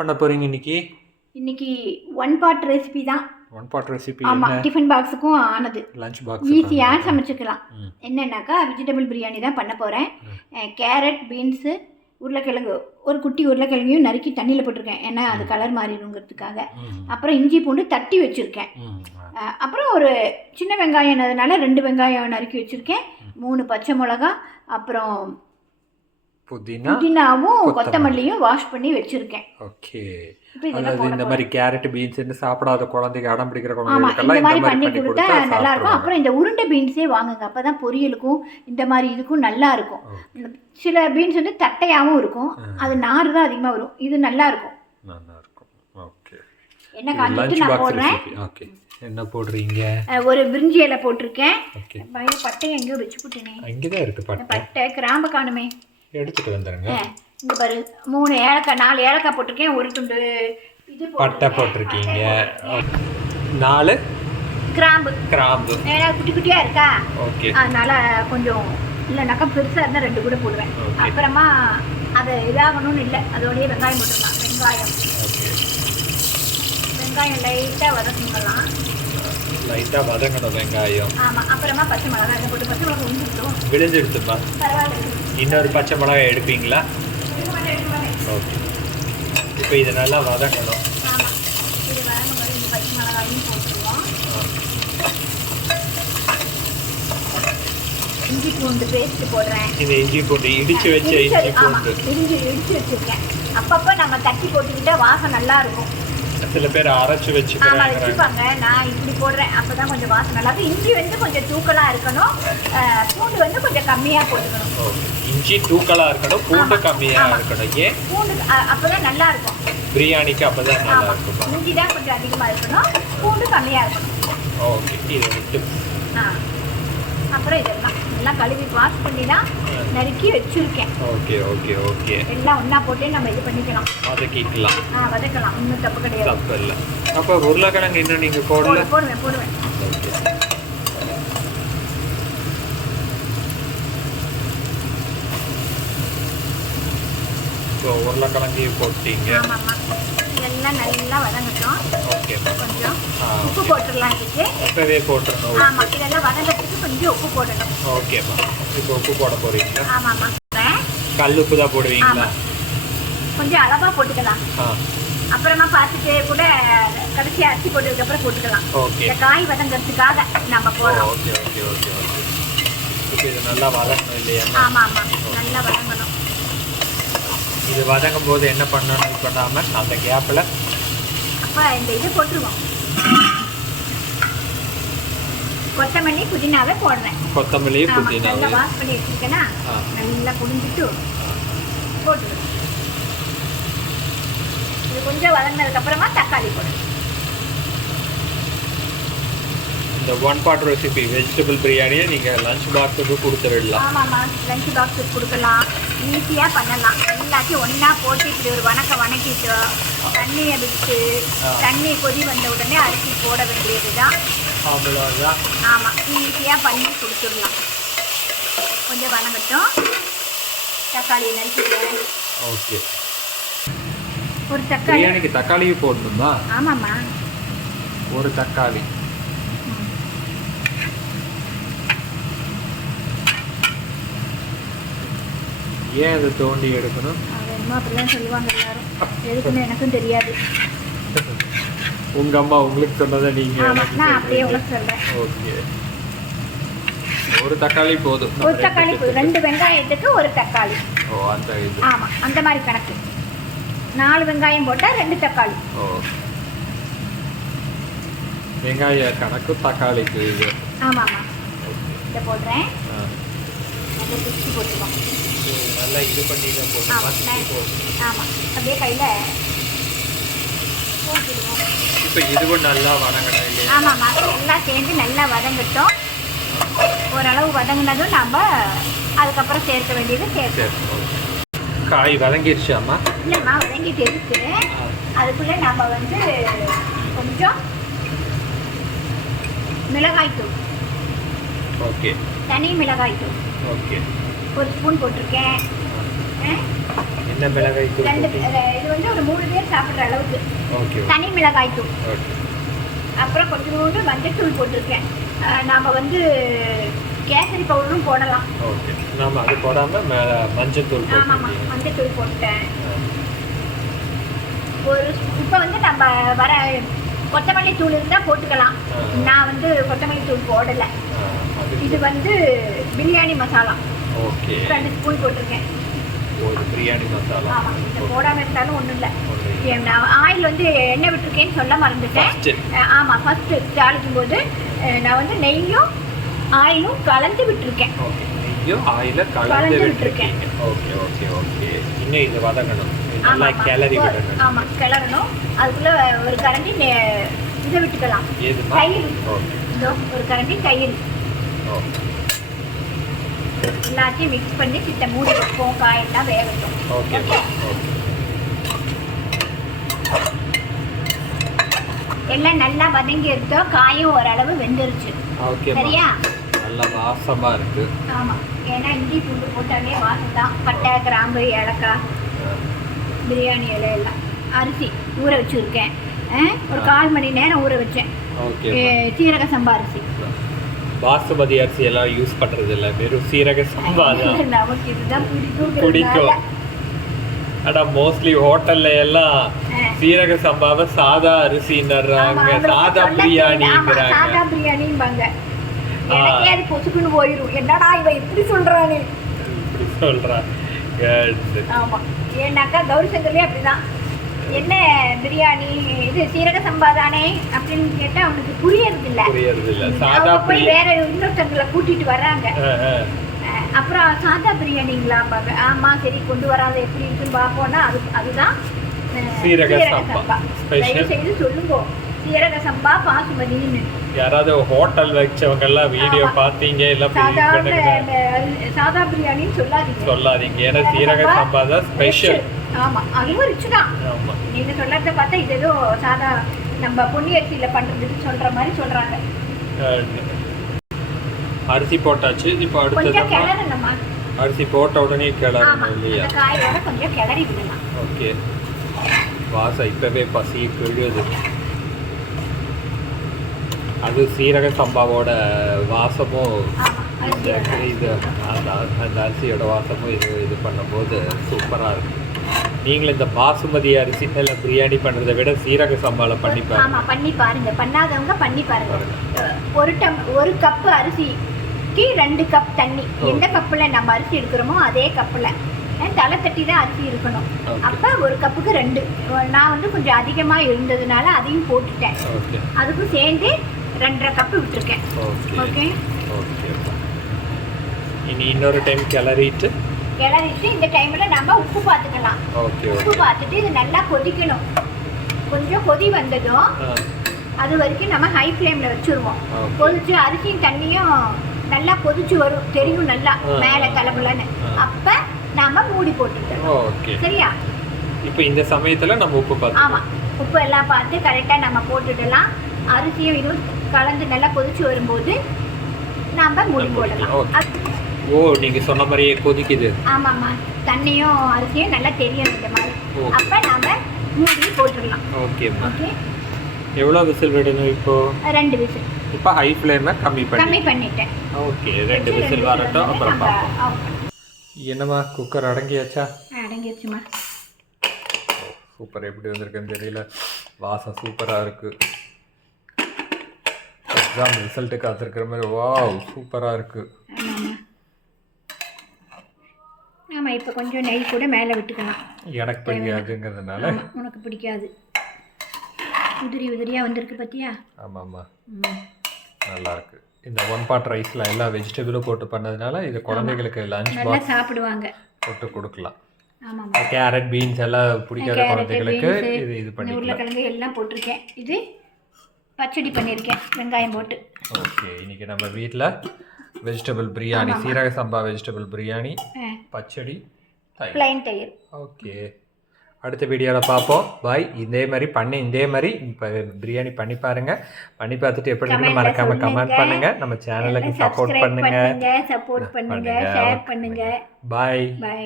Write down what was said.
பண்ண போகிறீங்க இன்னைக்கு? இன்னைக்கு ஒன் பார்ட் ரெசிபி தான். ஒன் பாட் ரெசிபி ஆமாம் டிஃபன் பாக்ஸுக்கும் ஆனது. லஞ்ச் பாக்ஸ் ஈஸியாக சமைச்சுக்கலாம். என்னன்னாக்கா வெஜிடபிள் பிரியாணி தான் பண்ண போகிறேன் கேரட் பீன்ஸு உருளைக்கிழங்கு. ஒரு குட்டி உருளைக்கிழங்கையும் நறுக்கி தண்ணியில் போட்டிருக்கேன். ஏன்னா அது கலர் மாறிடுங்கிறதுக்காக. அப்புறம் இஞ்சி பூண்டு தட்டி வச்சுருக்கேன். அப்புறம் ஒரு சின்ன வெங்காயம்னதுனால ரெண்டு வெங்காயம் நறுக்கி வச்சுருக்கேன். மூணு பச்சை மிளகா அப்புறம் புதினா புதினாவும் கொத்தமல்லி. கொத்தமல்லியும் வாஷ் பண்ணி வச்சுருக்கேன். ஓகே. அதாவது இந்த மாதிரி கேரட் பீன்ஸ் சாப்பிடாத குழந்தைங்க அடம் பிடிக்கிற குழந்தைகளுக்கெல்லாம் இந்த மாதிரி பண்ணி கொடுத்தா நல்லா இருக்கும். அப்புறம் இந்த உருண்டை பீன்ஸே வாங்குங்க. அப்போ தான் பொரியலுக்கும் இந்த மாதிரி இதுக்கும் நல்லா இருக்கும். சில பீன்ஸ் வந்து தட்டையாகவும் இருக்கும். அது நார் தான் அதிகமாக வரும். இது நல்லா இருக்கும். நல்லா இருக்கும். ஓகே. என்ன காஞ்சிட்டு நான் போடுறேன். ஓகே. என்ன போடுறீங்க? ஒரு பிரிஞ்சி இலை போட்டிருக்கேன். பட்டையை எங்கேயோ வச்சு போட்டேனே. அங்கே தான் இருக்கு பட்டை. பட்டை கிராம்பு காணுமே. எடுத்துட்டு வந்துருங்க. அஹ் இங்க பாரு மூணு ஏலக்காய் நாலு ஏலக்காய் போட்டிருக்கேன் ஒரு துண்டு இது பட்டை. போட்டிருக்கீங்க. நாலு? கிராம்பு. கிராம்பு. ஏன்னா குட்டி குட்டியாக இருக்கா? ஓகே. அதனால கொஞ்சம் இல்லைனாக்கா பெருசாக இருந்தால் ரெண்டு கூட போடுவேன். அப்புறமா அது இதாகணும்னு இல்லை. அதோடய வெங்காயம் போட்டுடலாம் வெங்காயம். வெங்காயம் லைட்டாக வதக்குங்கலாம் லைட்டாக வதங்கணும் வெங்காயம். ஆமாம் அப்புறமா பச்சை மிளகாய் போட்டு பச்சை மிளகாய் உந்துட்டோம் விழுந்துடுத்துப்பா பரவாயில்ல இன்னொரு பச்சை மிளகாய் எடுப்பீங்களா? ஓகே. இப்போ இது நல்லா வதங்கணும் இஞ்சி பூண்டு பேஸ்ட் போடுறேன் இது இஞ்சி பூண்டு இடிச்சு வச்ச இஞ்சி பூண்டு. இடிச்சு இடிச்சு வச்சிருக்கேன். அப்பப்போ நம்ம தட்டி போட்டுக்கிட்டா வாசம் நல்லா இருக்கும். சில பேர் அரைச்சு வச்சுக்கிறாங்க வச்சுப்பாங்க நான் இப்படி போடுறேன். அப்பதான் கொஞ்சம் வாசம் நல்லா இருக்கும். இஞ்சி வந்து கொஞ்சம் தூக்கலா இருக்கணும். பூண்டு வந்து கொஞ்சம் கம்மியா போட்டுக்கணும். இஞ்சி தூக்கலா இருக்கணும். பூண்டு கம்மியா. இருக்கணும். ஏன்? பூண்டு அப்பதான் நல்லா இருக்கும். பிரியாணிக்கு அப்பதான் நல்லா இருக்குமா. இஞ்சி தான் கொஞ்சம் அதிகமா இருக்கணும். பூண்டு கம்மியா இருக்கணும். ஓகே இது அப்புறம் இதெல்லாம். எல்லாம் கழுவி வாஷ் பண்ணி தான் நறுக்கி வச்சிருக்கேன். Okay okay okay. எல்லாம் ஒண்ணா போட்டு நம்ம இது பண்ணிக்கலாம். வதக்கிக்கலாம். ஆ வதக்கலாம். ஒன்றும் தப்பு கிடையாது. தப்பு இல்லை. அப்போ உருளைக்கிழங்கு இன்னும் நீங்க போடல? போடு- போடுவேன் போடுவேன். ஸோ உருளைக்கிழங்கையும் போட்டீங்க. இதெல்லாம் நல்லா வதங்கட்டும். ஓகே. கொஞ்சம். ஆ உப்பு போட்டுடலாம் இதுக்கு. அப்பவே போட்டுருணும் ஆமா இதெல்லாம் வதங்கிறதுக்கு கொஞ்சம் உப்பு போடணும். ஓகேம்மா இப்போ உப்பு போட போறீங்களா? ஆமாம்மா. கல் உப்பு தான் போடுவீங்களா? கொஞ்சம் அளவா போட்டுக்கலாம். அப்புறமா பார்த்துட்டு கூட கடைசி அரிசி போட்டதுக்கு அப்புறம் போட்டுக்கலாம். ஓகே. காய் வதங்கிறதுக்காக நம்ம போடுறோம். Okay okay okay okay. இப்போ இது நல்லா வதங்கணும் இல்லையா? ஆமா ஆமா. நல்லா வதங்கணும். இது வதங்கும் போது என்ன பண்ணணும்? பண்ணாம அந்த கேப்பில் அப்ப இந்த இது போட்டுருவோம். கொத்தமல்லி புதினாவே போடுறேன். கொத்தமல்லி ஆமா நல்லா புதினா வாஷ் பண்ணி வச்சிருக்கேன்னா ஆ. நல்லா புரிஞ்சிட்டு போட்டுருவேன் இது கொஞ்சம் வதங்கினதுக்கு அப்புறமா தக்காளி போடுறேன். இந்த ஒன் பாட் ரெசிபி வெஜிடபிள் பிரியாணியை நீங்கள் லஞ்ச் பாக்ஸுக்கு கொடுத்துடலாம். ஆமாம்மா லஞ்ச் பாக்ஸுக்கு கொடுக்கலாம். ஈஸியாக பண்ணலாம். எல்லாத்தையும் ஒன்றா போட்டு இப்படி ஒரு வணக்க வணக்கிட்டு தண்ணியை விட்டு. தண்ணி கொதி வந்த உடனே அரிசி போட வேண்டியது தான் அவ்வளோதான் ஆமாம் ஈஸியாக பண்ணி கொடுத்துடலாம். கொஞ்சம் வணங்கட்டும். தக்காளியை நறுக்கிக்கிறேன் ஓகே. ஒரு தக்காளி. பிரியாணிக்கு தக்காளியும் போடணுமா? ஆமாம்மா ஒரு தக்காளி. ஏன் அதை தோண்டி எடுக்கணும்? அப்படிலாம் சொல்லுவாங்க எல்லாரும். எதுக்குன்னு எனக்கும் தெரியாது. உங்க அம்மா உங்களுக்கு சொன்னதை நீங்க நான் அப்படியே. உங்களுக்கு ஓகே. ஒரு தக்காளி போதும். ஒரு தக்காளி போதும். ரெண்டு வெங்காயத்துக்கு ஒரு தக்காளி. ஓ அந்த இது. ஆமாம் அந்த மாதிரி கணக்கு. நாலு வெங்காயம் போட்டால் ரெண்டு தக்காளி. ஓ. வெங்காய கணக்கு தக்காளிக்கு இது. ஆமாம் ஆமாம் இதை போடுறேன். ஆ. அதை பிடிச்சி போட்டுருவோம் நல்லா இது பண்ணிட்டு தான் ஆமாம் அப்படியே கையில் இப்போ இதுவும் நல்லா வதங்கணும் ஆமாம் ஆமாம்மா எல்லாம் சேர்ந்து நல்லா வதங்கட்டும் ஓரளவு வதங்கினதும் நாம் அதுக்கப்புறம் சேர்க்க வேண்டியது சேர்க்கணும் காய் ஓகே அம்மா இல்லைம்மா வதங்கிட்டு இருக்கு அதுக்குள்ளே நம்ம வந்து கொஞ்சம் மிளகாய் தூள் ஓகே தனி மிளகாய்த்தூள் ஓகே. ஒரு ஸ்பூன் போட்டிருக்கேன்? என்ன மிளகாய் தூள் ரெண்டு இது வந்து ஒரு மூணு பேர் சாப்பிட்ற அளவுக்கு. ஓகே தனி மிளகாய் தூள். அப்புறம் கொஞ்சோண்டு மஞ்சத்தூள் போட்டிருக்கேன். நாம வந்து கேசரி பவுடரும் போடலாம். ஓகே. நாம அது போடாம மேல மஞ்சள் தூள் ஆமாம்மா. போட்டுருக்கீங்க மஞ்சத்தூள் போட்டேன். ஒரு இப்போ வந்து நம்ம வர கொத்தமல்லி தூள் இருந்தால் போட்டுக்கலாம். நான் வந்து கொத்தமல்லி தூள் போடலை. இது வந்து பிரியாணி மசாலா. ஓகே. ரெண்டு ஸ்பூன் போட்டிருக்கேன். ஒரு பிரியாணி மசாலா? ஆமாம் இது போடாமல் இருந்தாலும் ஒன்றும் இல்லை. நான் ஆயில் வந்து எண்ணெய் விட்டுருக்கேன்னு சொல்ல மறந்துட்டேன். ஆமாம் ஃபஸ்ட்டு தாளிக்கும் போது நான் வந்து நெய்யும் ஆயிலும் கலந்து விட்டுருக்கேன். ஓகே நெய்யும் ஆயில கலந்து விட்டுருக்கீங்க. Okay okay okay. இன்னும் இது வதங்கணும். இது நல்லா ஆமாம் கிளறி விடணும். ஆமாம் கிளறணும். அதுக்குள்ளே ஒரு கரண்டி இதை விட்டுக்கலாம். தயிர். ஒரு கரண்டி தயிர். எல்லாத்தையும் மிக்ஸ் பண்ணி சித்த மூடி வைப்போம் காயெல்லாம் வேகட்டும். ஓகே ஓகே ஓகே எல்லாம் நல்லா வதங்கி எடுத்தோம் காயும் ஓரளவு வெந்துருச்சு. சரியா? நல்ல வாசமா இருக்கு. ஆமாம் ஏன்னா இஞ்சி பூண்டு போட்டாலே வாசம் தான் பட்டை கிராம்பு ஏலக்காய் பிரியாணி இலை எல்லாம் அரிசி ஊற வச்சுருக்கேன். ஒரு கால் மணி நேரம் ஊற வச்சேன். சீரக சம்பா அரிசி. பாசுமதி அரிசி எல்லாம் யூஸ் பண்றது இல்ல வெறும் சீரக சம்பா தான். பிடிக்கும் பிடிக்கும். ஆனா மோஸ்ட்லி ஹோட்டல்ல எல்லாம் சீரக சம்பாவை சாதா அரிசின்னுறாங்க சாதா பிரியாணிங்கிறாங்க. எனக்கே அது பொசுக்குன்னு போயிடும். என்னடா இவன் இப்படி சொல்றானே? இப்படி ஆமா. ஏன்னாக்கா கௌரி சங்கர்லயே அப்படிதான். என்ன பிரியாணி? இது சீரக சம்பா தானே அப்படின்னு கேட்டா அவனுக்கு புரியறது இல்ல அவங்க போய் வேற இன்னொருத்தங்களை கூட்டிட்டு வர்றாங்க. அப்புறம் சாதா பிரியாணிங்களா ஆமா சரி கொண்டு வராத எப்படி இருக்குன்னு பார்ப்போம்னா அது அதுதான் சீரக சம்பா. தயவு செய்து சொல்லுங்க. சீரக சம்பா பாசுமதின்னு யாராவது ஹோட்டல் வச்சவங்க எல்லாம் வீடியோ. பாத்தீங்க இல்ல சாதா பிரியாணின்னு சொல்லாதீங்க. சொல்லாதீங்க. ஏன்னா சீரக சம்பா தான் ஸ்பெஷல் ஆமா. அதுவும் ரிச்சு தான். நீங்க சொல்றத பார்த்தா இது ஏதோ சாதா நம்ம பொன்னியரிசியில பண்றதுன்னு சொல்ற மாதிரி சொல்றாங்க. அரிசி போட்டாச்சு. இப்போ அடுத்தது அரிசி போட்ட உடனே கிளறணும் இல்லையா? காயோட கொஞ்சம் கிளறி விடலாம். ஓகே. வாசம் இப்பவே பசி கிழியுது அது சீரக சம்பாவோட வாசமும். இது அந்த அந்த அரிசியோட வாசமும் இது இது பண்ணும்போது சூப்பராக இருக்கும் நீங்களும் இந்த பாசுமதி அரிசி இல்லை பிரியாணி பண்ணுறதை விட சீரக சம்பால பண்ணி பாருங்க. ஆமா பண்ணி பாருங்க. பண்ணாதவங்க பண்ணி பாருங்க. ஒரு டம் ஒரு கப்பு அரிசிக்கு ரெண்டு கப் தண்ணி. எந்த கப்புல நம்ம அரிசி எடுக்கிறோமோ அதே கப்புல. தலை தட்டி தான் அரிசி இருக்கணும். அப்ப ஒரு கப்புக்கு ரெண்டு. நான் வந்து கொஞ்சம் அதிகமா இருந்ததுனால அதையும் போட்டுட்டேன். அதுக்கும் சேர்ந்து ரெண்டரை கப்பு விட்டுருக்கேன். ஓகே இனி இன்னொரு டைம் கிளறிட்டு? கிளறிட்டு இந்த டைம்ல நம்ம உப்பு பார்த்துக்கலாம். ஓகே உப்பு பார்த்துட்டு இது நல்லா கொதிக்கணும். கொஞ்சம் கொதி வந்ததும் அது வரைக்கும் நம்ம ஹை ஃப்ளேமில் வச்சுருவோம். கொதிச்சு அரிசியும் தண்ணியும் நல்லா கொதிச்சு வரும். தெரியும் நல்லா. மேலே தலைப்புலன்னு. அப்போ நாம மூடி ஓகே சரியா? இப்போ இந்த சமயத்துல நம்ம உப்பு பார்த்து ஆமாம் உப்பு எல்லாம் பார்த்து கரெக்டாக நம்ம போட்டுடலாம். அரிசியும் இதுவும் கலந்து நல்லா கொதிச்சு வரும்போது நாம மூடி நம்ம போடலாம். ஓ நீங்க சொன்ன மாதிரியே கொதிக்குது. ஆமாம்மா. தண்ணியும் அரிசியும் நல்லா தெரியும் இந்த மாதிரி. அப்போ நாம மூடி போட்டுடலாம். ஓகேம்மா ஓகே? எவ்வளோ விசில் விடணும் இப்போ? ரெண்டு விசில். இப்போ ஹை ஃப்ளேமை கம்மி பண்ணி. கம்மி பண்ணிட்டேன். ஓகே ரெண்டு விசில் வரட்டும் அப்புறம் நம்ம. என்னம்மா குக்கர் அடங்கியாச்சா? அடங்கிடுச்சுமா சூப்பர் எப்படி வந்திருக்குன்னு தெரியல. வாசம் சூப்பராக இருக்கு. எக்ஸாம் ரிசல்ட்டு காத்திருக்கிற மாதிரி வாவ் சூப்பராக இருக்கு. ஆமாம்மா ஆமாம் இப்போ கொஞ்சம் நெய் கூட மேலே விட்டுக்கலாம். எனக்கு பிடிக்காதுங்கிறதுனால. உனக்கு பிடிக்காது. உதிரி உதிரியாக வந்திருக்கு பார்த்தியா ஆமாம்மா. ம். நல்லா இருக்கு. இந்த ஒன் பாட் ரைஸில் எல்லா வெஜிடபிளும் போட்டு பண்ணதுனால இது குழந்தைகளுக்கு லஞ்ச் பாக்ஸ் சாப்பிடுவாங்க. போட்டு கொடுக்கலாம். கேரட் பீன்ஸ் எல்லாம் பிடிக்காத குழந்தைகளுக்கு இது இது பண்ணிக்கலாம். உருளைக்கிழங்கு எல்லாம் போட்டிருக்கேன். இது பச்சடி பண்ணியிருக்கேன் வெங்காயம் போட்டு. ஓகே இன்னைக்கு நம்ம வீட்டில் வெஜிடபிள் பிரியாணி சீரக சம்பா வெஜிடபிள் பிரியாணி பச்சடி பிளைன் தயிர். ஓகே. அடுத்த வீடியோவில் பார்ப்போம். பாய் இதே மாதிரி பண்ணி இதே மாதிரி இப்போ பிரியாணி பண்ணி பாருங்க. பண்ணி பார்த்துட்டு எப்படி இருக்குன்னு Comment ல மறக்காம கமெண்ட் சொல்லுங்க. பண்ணுங்க. நம்ம சேனலுக்கு சப்போர்ட் சப்ஸ்கிரைப் பண்ணுங்க. பண்ணுங்க சப்போர்ட் பண்ணுங்க பண்ணுங்க, ஷேர் okay பண்ணுங்க. Bye bye